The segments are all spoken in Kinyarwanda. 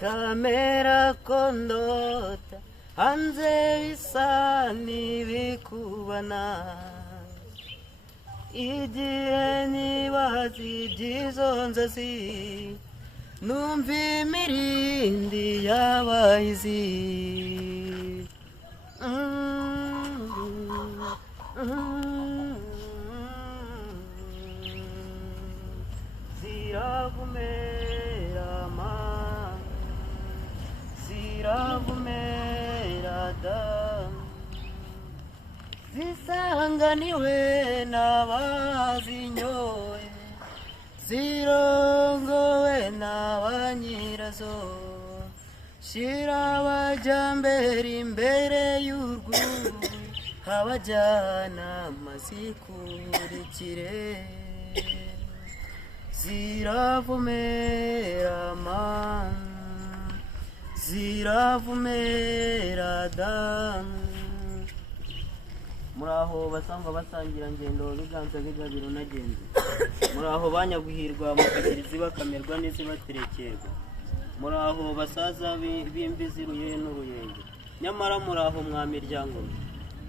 kamera kondota hanze bisa n'ibikubana igihe nibaza iby'izo nzozi numva imirindi y'abahizi ziravumera ziravumera da zisanganiwe n'abazinyoye zirongowe n'abanyirazo shira abajyambere imbere y'urwuri abajyana amazikurikire ziravumera ziravumera damu muraho basangwa basangira ngendo biganza bigabiro nagenze muraho banyaguhirwa mukagira izibakamerwa n'izibaterekerwa muraho basaza b'imvi ziruye n'uruyenge nyamara muraho mwa miryango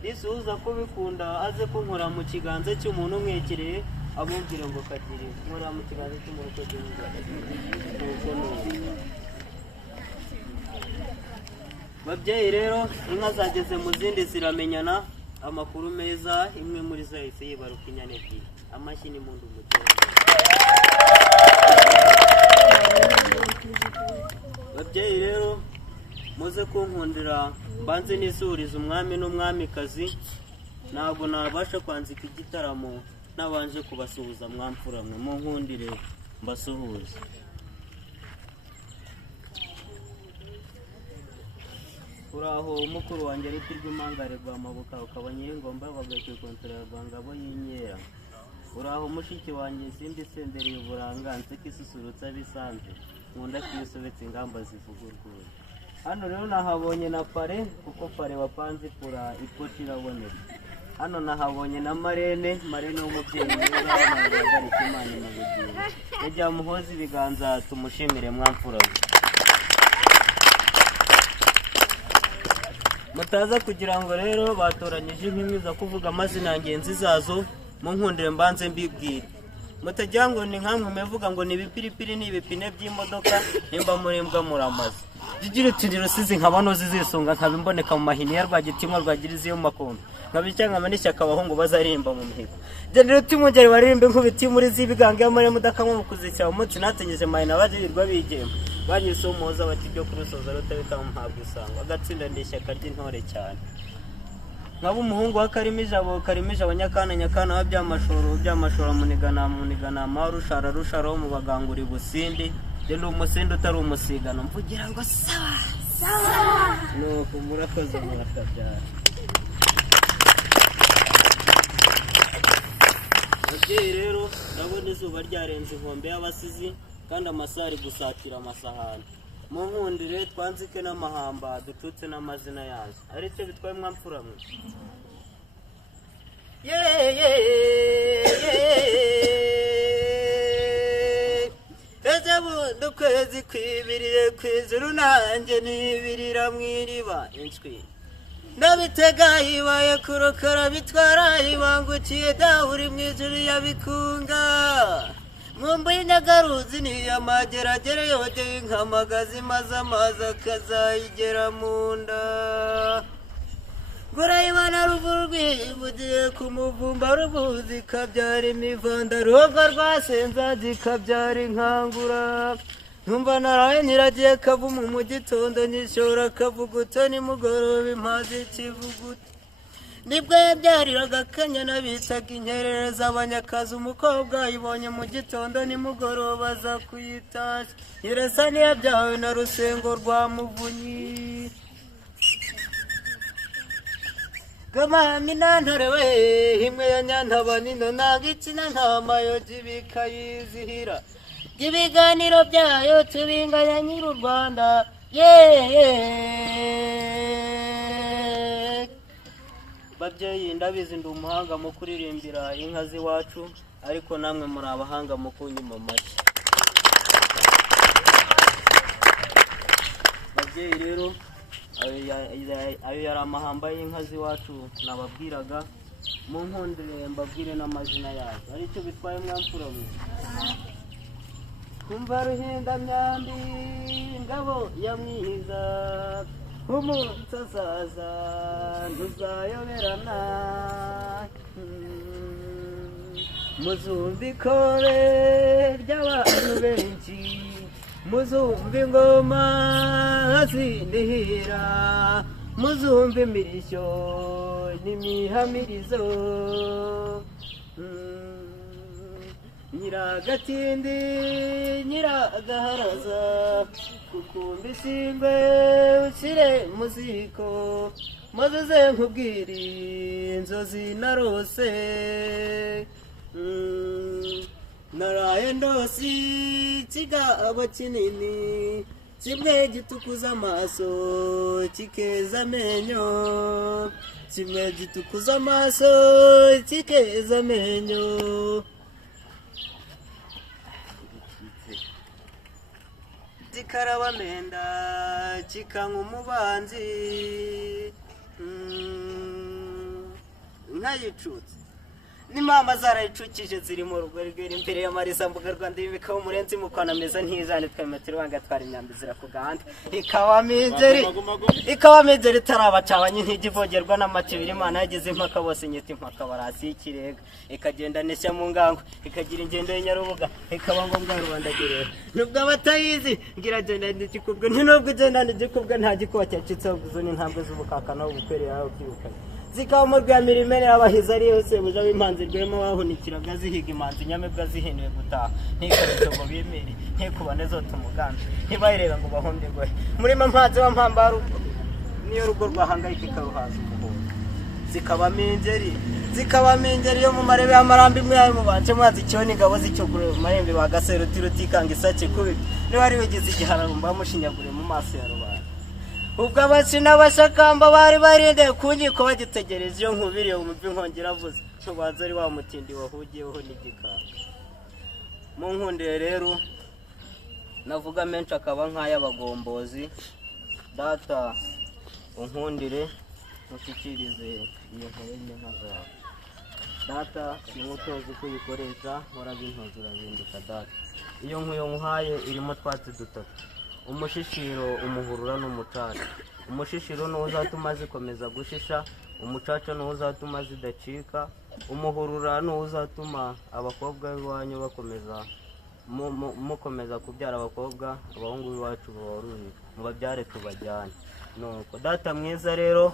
risuhuza ko bikunda aze kunkora mu kiganza cy'umuntu umwegereye amubwira ngo kagire nkora mu kiganza cy'umuntu ukoze babyeyi rero inka zageze mu zindi ziramenyana amakuru meza imwe muri zo yahise yibaruka inyana ebyiri amashyi n'impundu umutwe babyeyi rero muze kunkundira mbanze nisuriza umwami n'umwamikazi ntabwo nabasha kwanzika igitaramo nabanje kubasuhuza mwamfuramwe mu nkundire mbasuhuze uraho mukuru wanjye ruti rw'imangare rwa mabuka ukaba nyir'ingomba bagakikontorera rwangabo y'inkera uraho mushiki wanjye sindi sendereye uburanga nseko isusurutsa bisanzwe nkunda kwisobetse ingamba zivuga urwuri hano rero nahabonye na pare kuko pare wapanze kura ipoti iraboneka hano nahabonye na marene w'umubyeyi mwiza w'amagarika imana mu bugingo yajya muhoza ibiganza tumushimire mwamfuramo mutaza kugira ngo rero batoranyije inkwi za kuvuga amazina ngenzi zazo mu nkundire mbanze mbibwira mutagira ngo ni nkamwe mevuga ngo ni ibipiripiri n'ibipine by'imodoka nimba murembwa muramaze jigira utiriro sizi nkabano zizisunga nkabimboneka mu mahini ya rwagitimwa rwagirize yo makombe nkabicanga manishyaka abahungu bazarimba mu mihigo genero timugeri baririmbe nkubiti muri zibiganga y'amare mudakamwe mu kuzicya umunsi nategeje mahina bagirirwa bigema banyise umuhoza bati byo kurusoza rutabika mpabwa isanga agatsinda ndishyaka ry'intore cyane nkaba umuhungu wa karimije abanyakana nyakana wa byamashoro munigana rushara mu bagangura ibusindi genda umusindi utari umusigano mvugira ngo sawa nuko murakoze murakabyara babyeyi rero ndabona izuba ryarenze inkombe y'abasizi kandi amasaha ari gusatira amasahani mu nkundire twanzike n'amahamba dututse n'amazina yazo aricyo bitwaye mwamfuramwe eze bundi ukwezi kwibiriye kw'ijuru nanjye nibirira mw'iriba inshwi ndabitega hibaye kurokora bitwara hibangukiye dawuri mw'ijuru yabikunga mwumbuye nyagaruzi niyamageragere yogeye inkamagazi maze amazi akazayigera mu nda ngurayibana ruvuru rwivugiye ku muvumba rubuzi ikabyara imivanda rugo rwasenza zikabyara inkangura ntumva naraye nyiragiye kavumu mu gitondo nyishora kavuguto nimugoroba impazi ikivuguto nibwo yabyariraga akanyana bitaga inkerereza abanyakazi umukobwa ayibonye mu gitondo nimugoroba aza kuyitashya nyirasa ntiyabyawe na rusengo rwa muvunyi gamami nantore we imwe ya nyantabanino nagitsina ntamayogi bikayizihira ibiganiro byayo tubinganya nyir'u Rwanda babyeyi ndabizi ndi umuhanga mu kuririmbira inka z'iwacu ariko namwe muri abahanga mu kunyima amashyi babyeyi rero ayo yari amahamba y'inka z'iwacu nababwiraga, mu nkundire mbabwire n'amazina yazo. Hari icyo bitwaye mwamfura mwe? Kumva ruhindamyambi ngabo ya mwiza, umunsi azaza ntuzayoberana. Muzumva ikobe ry'abantu benshi, muzumva ingoma zindihira, muzumva imirishyo n'imihamirizo. Nyiragatindi nyiragaharaza, kukumva isingwe ushyire mu ziko, maze uze nkubwire inzozi narose. Naraye ndosi ikigabo kinini, kimwe gitukuza amaso kikeza amenyo, kimwe gitukuza amaso kikeza amenyo. Kikaraba menda kikanka umubanzi, nkayicutse n'imama zarayicukije ziri mu rugo rwera imbere y'amarisa mbuga Rwanda y'imikaba umurenzi mukwanameza ntizane twemetero bangatwara imyambi zira ku gahanda. Ikawa mizeri itarabacabanye ntigivogerwa n'amatibiri. Imana yagize impaka bose nyita impaka barasi y'ikirega, ikagenda neshya mu ngango, ikagira ingendo y'inyarubuga, ikaba ngombwa Rwanda gerera. Nubwo abatayizi ngira genda ndikubwe, nubwo ugenda ndikubwe nta gikuba cyacitseho guzo n'intambwe z'ubukaka no gukwerera aho kwibukanye. Zikaba mu rwamirimene abahiza ari yose buja w'impanzi rwema wahunikiraga zihiga imanzi nyamebwa zihinduye gutaha, ntikarito ngo bimere ntikubane zota umugambi, ntibayireba ngo bahombye gohe murima mpazi wa mpambaru niyo rugo rwahangayika ikaruhaza umuhondo. Zikaba mingeri yo mu marebe y'amarambi imwe yayo mubanje mwazi cyone ingabo zicyogure mu mahembe bagasero tirutikanga isake kubi niba ari wigize igihararumba bamushinyagure mu maso ya rubanda. Ubwo abasina bashakamba bari barinde kunyiko bagitegereje iyo nkubiriye umuvyi nkongera avuze ntubanza ari wa mutindi wahugiyeho n'igikaka. Mu nkundire rero navuga menshi akaba nk'ay'abagombozi. Data unkundire mushyikirize iyo nkuru y'inka zawe. Data nimutoze uko uyikoresha nkora bintoza urazinduka. Data iyo nkuyo nkuhaye irimo twatsi dutatu: umushishiro, umuhurura n'umucaca. Umushishiro niwo uzatuma zikomeza gushisha, umucaca niwo uzatuma zidacika, umuhurura niwo uzatuma abakobwa b'iwanyu bakomeza mukomeza kubyara abakobwa, abahungu b'iwacu borure mubabyare tubajyane. Nuko data mwiza rero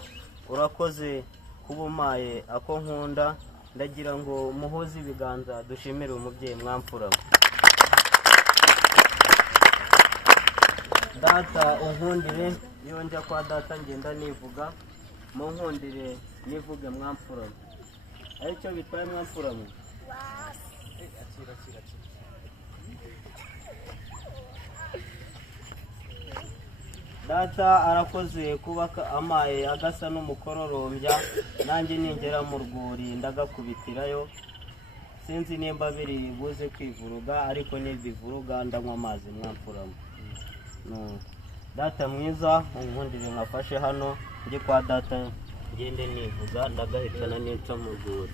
urakoze kuba umpaye ako nkunda, ndagira ngo muhuze ibiganza dushimire umubyeyi mwamfura. Data unkundire iyo njya kwa data ngenda nivuga, mu nkundire nivuge mwamfura. Aricyo bitwaye mwamfura. Data arakoze kuba amaye agasa n'umukororombya, nanjye ningera mu rwuri ndagakubitirayo. Sinzi nimba biri buze kwivuruga, ariko nibivuruga ndanywa amazi mwamfuramo. Data mwiza unkundire nkafashe hano njye kwa data ngende nivuga, ndagahitana n'inca mu rwuri.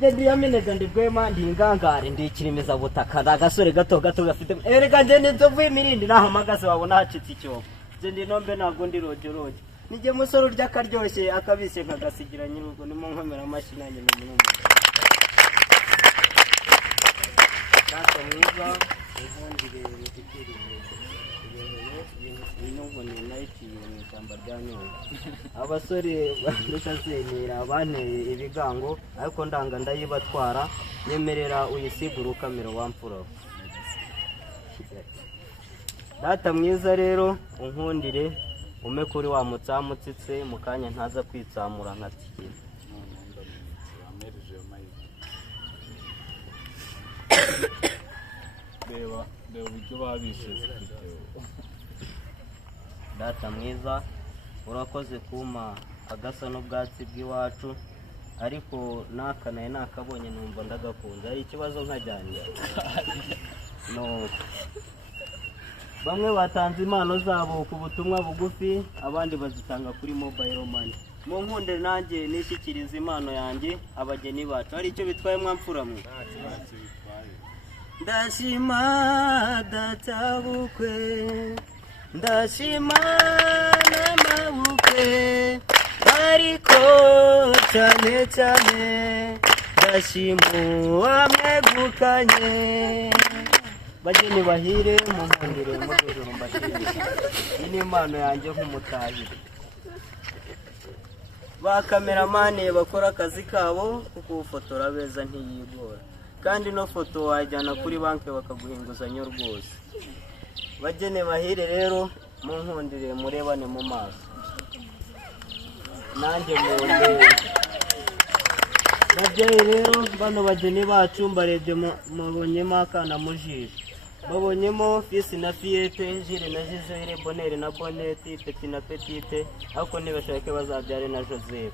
Ndi yamenega ndi rwema ndi ingangare ndi ikirimiza butaka, ndagasore gato gafite erega ngende nzovu imirindi nahamagaze wabona hacitse icyo. Je ndi nombe ntabwo ndi roje nije musoro urya karyoshye akabise nkagasigira nyirugo nimo nkomera amashina nyine mu data mwiza unkundire nikikiriye inyungu ni nayiciye mu ishyamba rya Nyungwe. Abasore bakazenera banteye ibigango, ariko ndanga ndayibatwara, nyemerera uyisigura ukamera wamfura. Data mwiza rero unkundire ume kuri wa mutsamutsitse mu kanya ntaza kwitsamura nkatike. Reba uburyo babishize. Data mwiza urakoze kuma agasa n'ubwatsi bw'iwacu, ariko nakanaye nakabonye numva ndagakunze. Hari ikibazo nkajyanye no bamwe batanze impano zabo ku butumwa bugufi, abandi bazitanga kuri mobile money. Mu nkunde nanjye nishyikiriza impano yanjye abageni bacu. Hari icyo bitwaye mwamfura mwe? Ndashima databukwe, ndashima n'amabukwe, ariko cyane cyane ndashima uwamwegukanye. Bageni bahire mu nkundire mu hejuru mbashimire. Iyi ni impano yanjye nk'umutahire. Ba kameramani bakora akazi kabo kuko ufotora beza ntiyigora, kandi no foto wajyana kuri banki bakaguha inguzanyo rwose. Bageni bahire rero mu nkundire murebane mu maso, nanjye mundebe. Babyeyi rero bano bageni bacu mbarebye mubonyemo akana mu jisho, babonyemo Fisi na Fiyete, Jire na Gisele, Bonere na Boneti, Peti na Petite, ariko ntibashake bazabyare na Joseph.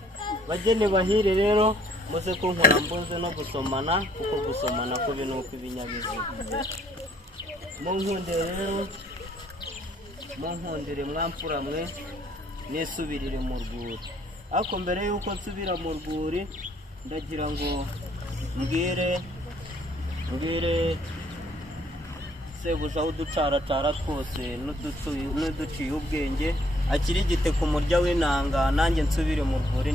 Bageni bahire rero muze kunkora mbuze no gusomana, kuko gusomana kubi nuko ibinyabiziga. Mu nkundire rero, mu nkundire mwamfura mwe nisubirire mu rwuri. Ariko mbere yuko nsubira mu rwuri ndagira ngo mbwire sebuja uducaracara twose n'uduciye ubwenge akirigite ku murya w'inanga, nanjye nsubire mu rwuri.